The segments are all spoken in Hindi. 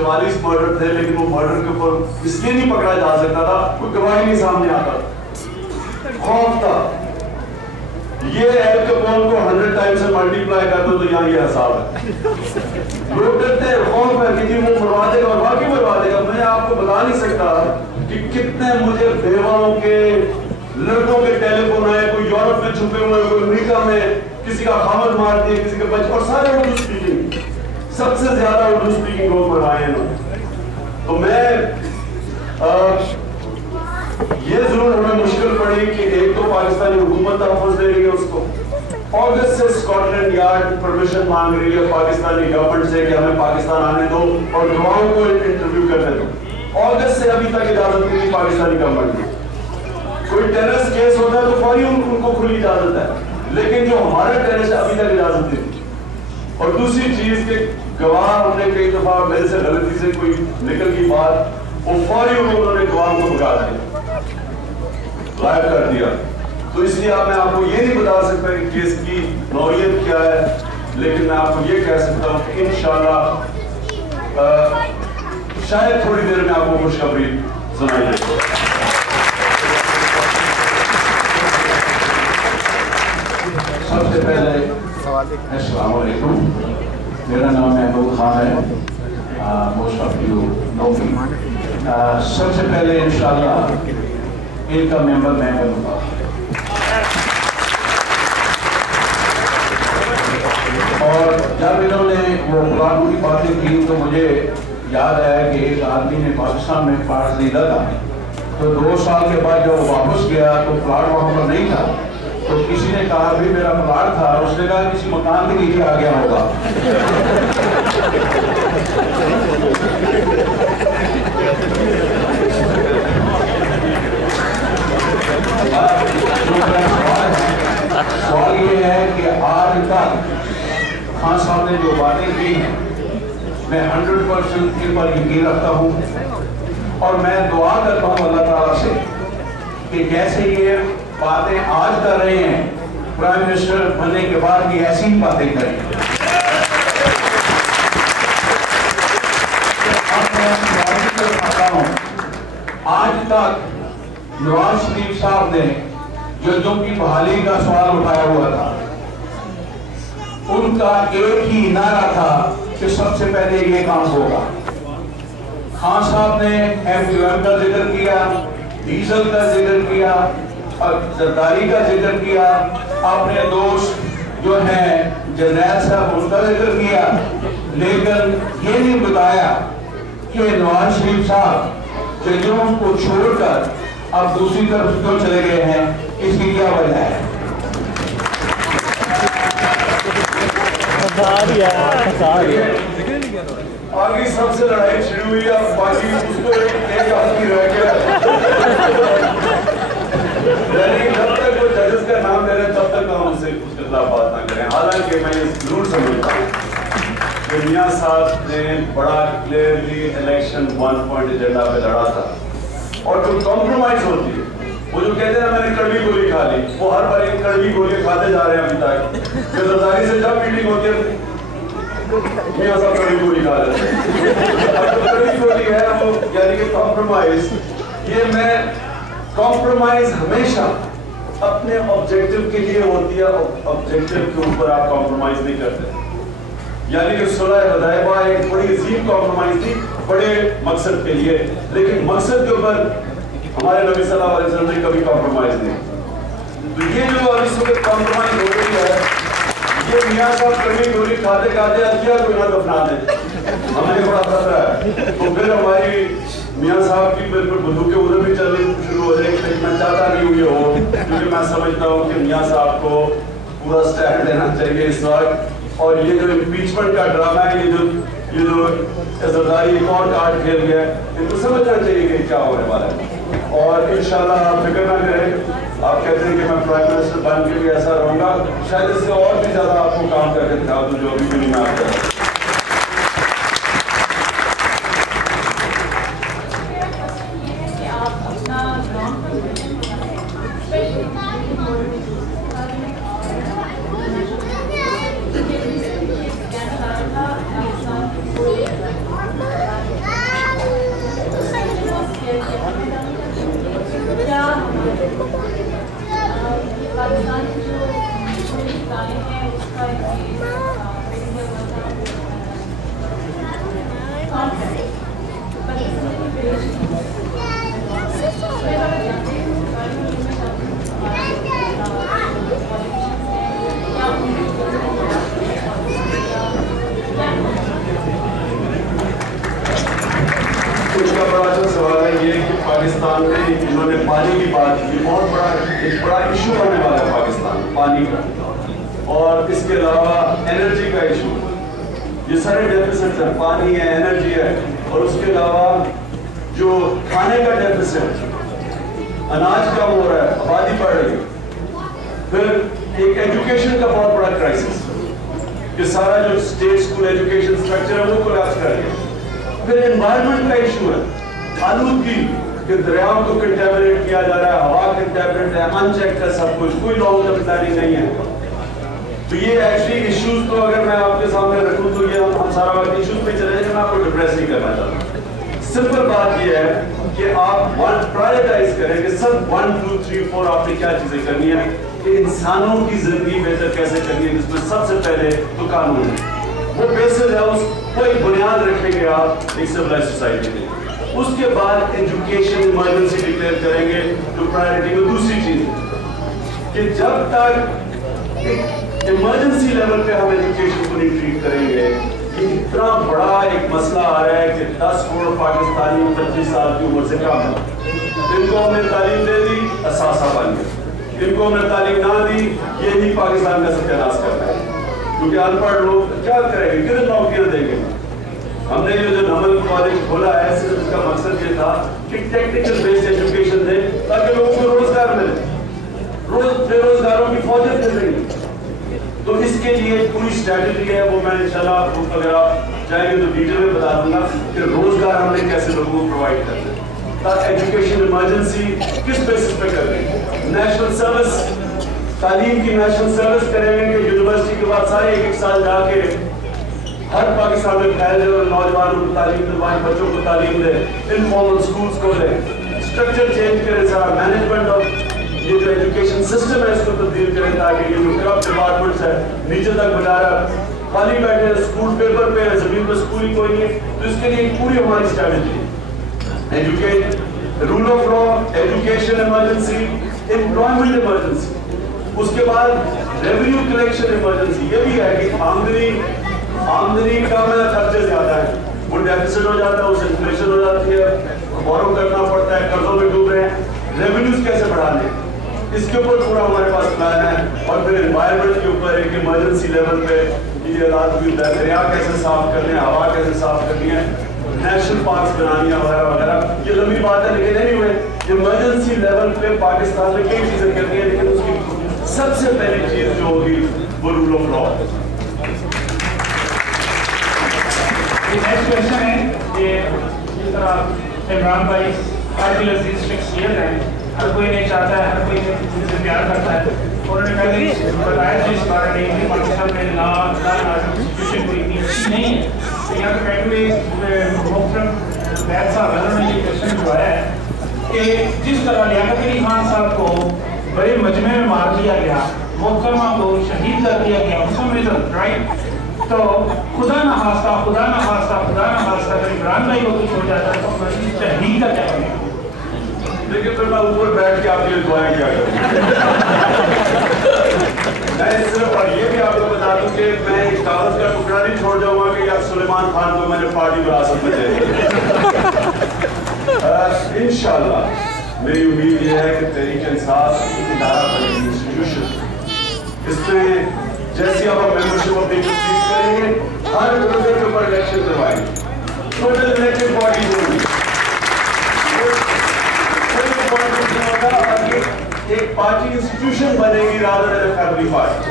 44 मर्डर थे, लेकिन वो मर्डर के ऊपर इसलिए नहीं पकड़ा जा सकता था, कोई गवाही नहीं सामने आता, खौफ था। ये एल कैपोन को 100 टाइम्स से मल्टीप्लाई कर दो तो यहाँ ये हिसाब है। लोग डरते हैं, खौफ है कि जी वो मरवा देगा, और बाकी मरवा देगा। मैं आपको बता नहीं सकता कि कितने मुझे बेवाओं के, लड़कों के टेलीफोन आए, कोई यूरोप में छुपे हुए, कोई अमेरिका में, किसी का खामद मार दिया, किसी के बच्चे, और सारे उर्दू स्पीकिंग, सबसे ज्यादा उर्दू स्पीकिंग लोग मरवाए हैं। तो मैं ये जरूर हमें मुश्किल पड़ी कि एक तो पाकिस्तानी हुकूमत तहफ़्फ़ुज़ दे रही है उसको, अगस्त से स्कॉटलैंड यार्ड परमिशन मांग रही है पाकिस्तानी गवर्नमेंट से कि हमें पाकिस्तान आने दो और गवाहों को इंटरव्यू करने दो। अगस्त से अभी तक इजाजत नहीं दी पाकिस्तानी गवर्नमेंट ने। कोई टेररिस्ट केस होता है तो फौरी उनको खुली इजाजत है, लेकिन जो हमारे टेररिस्ट अभी तक इजाजत नहीं दी। और दूसरी चीज के गवाह, हमने कई दफा मेरे से गलती से कोई निकल की बात, वो फौरी उन्होंने गवाह को भगा दिया, गायब कर दिया। तो इसलिए मैं आपको ये नहीं बता सकता कि केस की नौयत क्या है, लेकिन मैं आपको ये कह सकता हूँ कि इंशाल्लाह शायद थोड़ी देर में आपको खुशखबरी सुनाई देगी। सबसे पहले अस्सलाम वालेकुम, मेरा नाम महबूब खान है, मोस्ट ऑफ यू नो मी। सबसे पहले इंशाल्लाह इनका मेंबर मैं बनूंगा। और जब इन्होंने वो प्लाटू की बातें की तो मुझे याद आया कि एक आदमी ने पाकिस्तान में प्लाट खरीदा था, तो 2 साल के बाद जब वो वापस गया तो प्लाट वहाँ पर नहीं था। तो किसी ने कहा भी मेरा प्लाट था, उसने कहा किसी मकान के नीचे आ गया होगा। सवाल ये है कि आज तक खान साहब ने जो बातें की हैं, मैं 100% इन पर यकीन रखता हूँ और मैं दुआ करता हूँ अल्लाह ताला से कि जैसे ये बातें आज कर रहे हैं, प्राइम मिनिस्टर बनने के बाद भी ऐसी ही बातें करें। आज तक नवाज शरीफ साहब ने जजों की बहाली का सवाल उठाया हुआ था, उनका एक ही नारा था कि सबसे पहले ये काम होगा। खान साहब ने एमक्यूएम का जिक्र किया, डीजल का जिक्र किया और जरदारी का जिक्र किया, अपने दोस्त जो हैं जरनैल साहब उनका जिक्र किया, लेकिन ये नहीं बताया कि नवाज शरीफ साहब जजों को छोड़कर अब दूसरी तरफ क्यों चले गए हैं, इसकी क्या वजह है? आगे सबसे लड़ाई शुरू हुई, अब बाकी उसको एक आदमी रह गया। जब तक वो जजेस का नाम ले रहे हैं तब तक हम उससे उसके खिलाफ बात ना करें। हालांकि मैं ये जरूर समझता हूँ कि मियां साहब ने बड़ा क्लियरली इलेक्शन 1 पॉइंट एजेंडा पे लड़ा था, और जो कॉम्प्रोमाइज होती है, वो जो कहते हैं मैंने कड़वी गोली खा ली, वो हर बार एक कड़वी गोली खाते जा रहे हैं अभी तक। जरदारी से जब मीटिंग होती है मियां साहब कड़वी गोली खा लेते हैं। कड़वी गोली है वो, यानी कि कॉम्प्रोमाइज। ये मैं कॉम्प्रोमाइज हमेशा अपने ऑब्जेक्टिव के लिए होती है, ऑब्जेक्टिव के ऊपर आप कॉम्प्रोमाइज नहीं करते। यानी कि सुलह हुदैबिया एक बड़ी अजीम कॉम्प्रोमाइज थी बड़े मकसद के लिए, लेकिन मकसद के ऊपर हमारे नबी सल्लल्लाहु अलैहि वसल्लम ने कभी कॉम्प्रोमाइज नहीं। तो ये जो अभी सुबह कॉम्प्रोमाइज हो रही है, ये मियां साहब कभी गोली खाते खाते हथिया कोई ना दफना दे, हमें बड़ा खतरा है। तो फिर हमारी मियां साहब की बिल्कुल बंदूकें उधर भी चलनी शुरू हो जाएगी, लेकिन मैं चाहता नहीं ये हो, क्योंकि मैं समझता हूँ कि मियां साहब को पूरा स्टैंड लेना चाहिए इस वक्त। और ये जो इम्पीचमेंट का ड्रामा है, ये जो जरदारी एक और कार्ड खेल गया, इनको समझना चाहिए कि क्या होने वाला है। और इंशाल्लाह आप फिक्र ना करें, आप कहते हैं कि मैं प्राइम मिनिस्टर बन के भी ऐसा रहूंगा, शायद इससे और भी ज्यादा आपको काम करके दिखा दूं जो अभी भी मैं आपको। इन्होंने पानी की बात की, बहुत बड़ा इशू होने वाला है पाकिस्तान पानी का, और इसके अलावा एनर्जी का इशू। ये सारे डेफिसिट है, पानी है, एनर्जी है, और उसके अलावा जो खाने का डेफिसिट, अनाज कम हो रहा है, आबादी बढ़ रही है। फिर एक एजुकेशन का बहुत बड़ा क्राइसिस कि सारा जो स्टेट स्कूल एजुकेशन स्ट्रक्चर है वो कोलैप्स कर गया। फिर एनवायरनमेंट का इशू है, आलूदगी कि दरियाओं को कंटेमिनेट किया जा रहा है, हवा कंटेमिनेट है, अनचेक है सब कुछ, कोई लॉन्ग टर्म प्लानिंग नहीं है। तो ये एक्चुअली इश्यूज तो अगर मैं आपके सामने रखूं तो ये हम सारा वक्त इश्यूज पे चले जाएंगे, मैं आपको डिप्रेस नहीं करना चाहता। सिंपल बात ये है कि आप प्रायोरिटाइज करें कि सब 1 2 3 4 आपने क्या चीजें करनी है कि इंसानों की जिंदगी बेहतर कैसे करनी है, जिसमें सबसे पहले तो कानून है, वो बेसिस है, उसको एक बुनियाद रखेंगे आप एक सिविलाइज सोसाइटी में। उसके बाद एजुकेशन इमरजेंसी डिक्लेयर करेंगे तो प्रायोरिटी में दूसरी चीज कि जब तक इमरजेंसी लेवल पे हम एजुकेशन को नहीं ट्रीट करेंगे, कि इतना बड़ा एक मसला आ रहा है कि 10 करोड़ पाकिस्तानी 25 साल की उम्र से कम है, इनको हमने तालीम दे दी, असासा बन गए, इनको हमने तालीम ना दी, यही पाकिस्तान का सत्यानाश कर रहा है। क्योंकि अनपढ़ लोग क्या करेंगे, कितने नौकरियां देंगे। हमने ये जो नमल कॉलेज खोला है, सिर्फ इसका मकसद ये था कि टेक्निकल बेस्ड एजुकेशन दे ताकि लोगों को रोजगार मिले, रोज बेरोजगारों की फौजें मिल रही। तो इसके लिए पूरी स्ट्रैटेजी है, वो मैं इंशाल्लाह अगर आप चाहेंगे तो डिटेल में बता दूंगा कि रोजगार हमने कैसे लोगों को प्रोवाइड करना है। ताकि एजुकेशन इमरजेंसी किस बेसिस पे कर रहे हैं, नेशनल सर्विस, तालीम की नेशनल सर्विस करेंगे कि यूनिवर्सिटी के बाद सारे 1 साल जाके हर पाकिस्तान में फैल जाए और नौजवानों को तालीम दिलवाएं, बच्चों को तालीम दे, इनफॉर्मल स्कूल्स को दे, स्ट्रक्चर चेंज करें, सारा मैनेजमेंट ऑफ ये जो एजुकेशन सिस्टम है इसको तब्दील करें ताकि ये जो करप्ट डिपार्टमेंट्स है नीचे तक बेचारा खाली बैठे, स्कूल पेपर पे है, जमीन पर स्कूल ही कोई नहीं है। तो इसके लिए पूरी हमारी strategy educate, rule of law, education emergency, employment emergency, उसके बाद रेवेन्यू कलेक्शन इमरजेंसी। ये भी है कि आमदनी कम है, खर्चे ज्यादा है, वो डेफिसिट हो जाता है, उससे इन्फ्लेशन हो जाती है, बोरो करना पड़ता है, कर्जों में डूब रहे हैं। रेवेन्यूज कैसे बढ़ाने, इसके ऊपर पूरा हमारे पास प्लान है। और फिर एनवायरनमेंट के ऊपर एक इमरजेंसी लेवल पे ये रात की दरिया कैसे साफ करने, हवा कैसे साफ करनी है, नेशनल पार्क्स बनानी है वगैरह वगैरह। ये लंबी बात है, लेकिन एनीवे इमरजेंसी लेवल पे पाकिस्तान में कई चीजें करनी है, लेकिन उसकी सबसे पहली चीज जो होगी वो rule of law. Next question है कि जिस तरह इमरान भाई काफी लजीज शख्सियत है, हर कोई नहीं चाहता है, हर कोई उनसे प्यार करता है। उन्होंने पहले बताया था इस बारे में कि पाकिस्तान में ना सिचुएशन कोई इतनी अच्छी नहीं है। तो यहाँ पे बैठे हुए मुख्तरम वैद साहब उन्होंने ये क्वेश्चन उठाया है कि जिस तरह लियाकत अली खान साहब को बड़े मजमे में मार दिया गया, मुहतरमा को शहीद कर दिया गया, मुसलमान राइट, तो खुदा ना खास्ता अगर इमरान भाई को कुछ हो जाता है तो शहीद का क्या करेगा? लेकिन फिर मैं ऊपर बैठ के आपके लिए दुआएं क्या करूं। मैं सिर्फ और ये भी आपको बता दूं कि मैं एक कागज का टुकड़ा नहीं छोड़ जाऊंगा कि यार सुलेमान खान को मैंने पार्टी विरासत में दे दी। इंशाल्लाह मेरी उम्मीद ये है कि तहरीक इंसाफ इदारा बनेगी, इंस्टीट्यूशन, इसमें जैसी अब हम मेंबरशिप अपनी कंप्लीट करेंगे, हर मुद्दे के ऊपर इलेक्शन करवाएंगे, टोटल इलेक्टेड बॉडी होगी, एक पार्टी इंस्टीट्यूशन बनेगी रादर देन फैमिली पार्टी।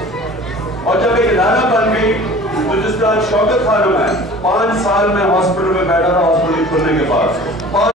और जब एक इदारा बन गई तो जिस तरह शौकत खानम है 5 साल में हॉस्पिटल में बैठा था, हॉस्पिटल खुलने के बाद